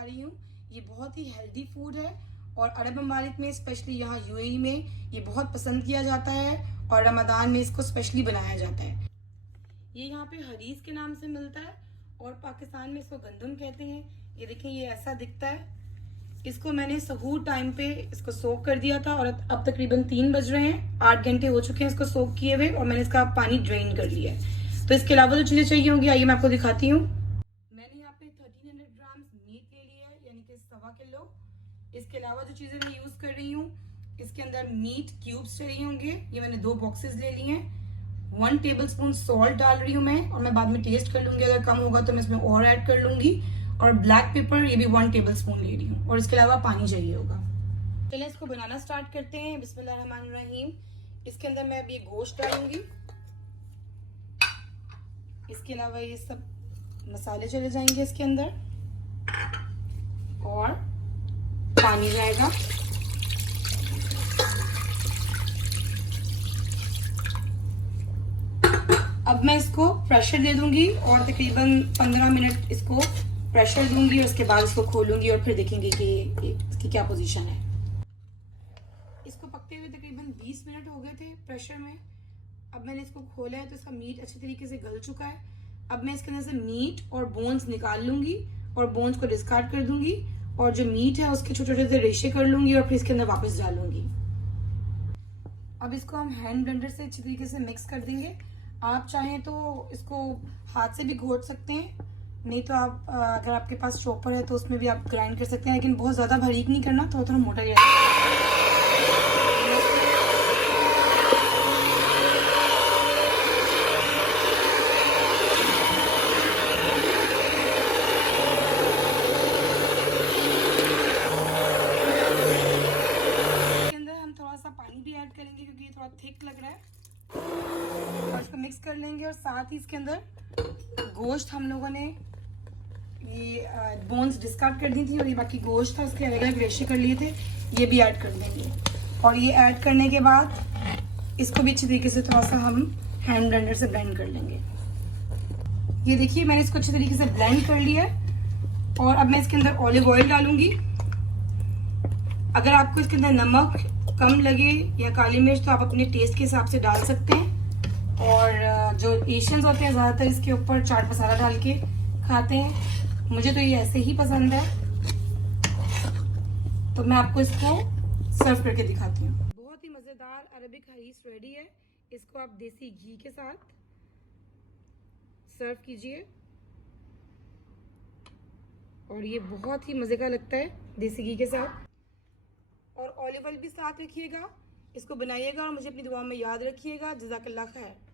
दिखा रही हूँ। ये बहुत ही हेल्दी फूड है और अरब ममालिक में, स्पेशली यहाँ यूएई में ये बहुत पसंद किया जाता है और रमज़ान में इसको स्पेशली बनाया जाता है। ये यहाँ पे हरीस के नाम से मिलता है और पाकिस्तान में इसको गंदम कहते हैं। ये देखें, ये ऐसा दिखता है। इसको मैंने सहूर टाइम पे इसको सोक कर दिया था और अब तकरीबन 3 बज रहे हैं। 8 घंटे हो चुके हैं इसको सोक किए हुए और मैंने इसका पानी ड्रेन कर लिया है। तो इसके अलावा जो चीज़ें चाहिए होंगी, आइए मैं आपको दिखाती हूँ। मैंने यहाँ पे 1300 ग्राम मीट ले लिया है, यानी कि 1.25 किलो। इसके अलावा जो चीज़ें मैं यूज़ कर रही हूँ, इसके अंदर मीट क्यूब्स चाहिए होंगे। ये मैंने 2 बॉक्सेस ले लिए हैं। 1 टेबलस्पून सॉल्ट डाल रही हूँ मैं, और मैं बाद में टेस्ट कर लूँगी, अगर कम होगा तो मैं इसमें और ऐड कर लूँगी। और ब्लैक पेपर, ये भी 1 टेबलस्पून ले रही हूँ। और इसके अलावा पानी चाहिए होगा। चलिए इसको बनाना स्टार्ट करते हैं। बिस्मिल्लाहिर्रहमानिर्रहीम। इसके अंदर मैं अभी गोश्त डालूंगी। इसके अलावा ये सब मसाले चले जाएंगे इसके अंदर और पानी जाएगा। अब मैं इसको प्रेशर दे दूंगी और तकरीबन 15 मिनट इसको प्रेशर दूंगी और उसके बाद इसको खोलूंगी और फिर देखेंगे कि इसकी क्या पोजीशन है। इसको पकते हुए तकरीबन 20 मिनट हो गए थे प्रेशर में। अब मैंने इसको खोला है तो इसका मीट अच्छे तरीके से गल चुका है। अब मैं इसके अंदर से मीट और बोन्स निकाल लूंगी और बोन्स को डिस्कार्ड कर दूंगी और जो मीट है उसके छोटे छोटे से रेशे कर लूंगी और फिर इसके अंदर वापस डालूंगी। अब इसको हम हैंड ब्लेंडर से अच्छी तरीके से मिक्स कर देंगे। आप चाहें तो इसको हाथ से भी घोट सकते हैं, नहीं तो आप अगर आपके पास चॉपर है तो उसमें भी आप ग्राइंड कर सकते हैं, लेकिन बहुत ज़्यादा बारीक नहीं करना, थोड़ा थोड़ा मोटा ही पानी भी ऐड करेंगे क्योंकि ये थोड़ा थिक लग रहा है। और इसको मिक्स कर लेंगे और साथ ही इसके अंदर गोश्त हम लोगों ने ये बोन्स डिस्कार्ड कर दी थी और ये बाकी गोश्त था उसके अलग अलग रेशे कर लिए थे, ये भी ऐड कर देंगे। और ये ऐड करने के बाद इसको भी अच्छी तरीके से थोड़ा सा हम हैंड ब्लेंडर से ब्लेंड कर लेंगे। ये देखिए मैंने इसको अच्छी तरीके से ब्लेंड कर लिया है। और अब मैं इसके अंदर ऑलिव ऑयल डालूंगी। अगर आपको इसके अंदर नमक कम लगे या काली मिर्च तो आप अपने टेस्ट के हिसाब से डाल सकते हैं। और जो एशियंस होते हैं ज़्यादातर इसके ऊपर चाट मसाला डाल के खाते हैं, मुझे तो ये ऐसे ही पसंद है। तो मैं आपको इसको सर्व करके दिखाती हूँ। बहुत ही मज़ेदार अरबिक हरीस रेडी है। इसको आप देसी घी के साथ सर्व कीजिए और ये बहुत ही मज़े का लगता है देसी घी के साथ। और ऑलिव ऑयल भी साथ रखिएगा। इसको बनाइएगा और मुझे अपनी दुआ में याद रखिएगा। जज़ाकल्लाह खैर।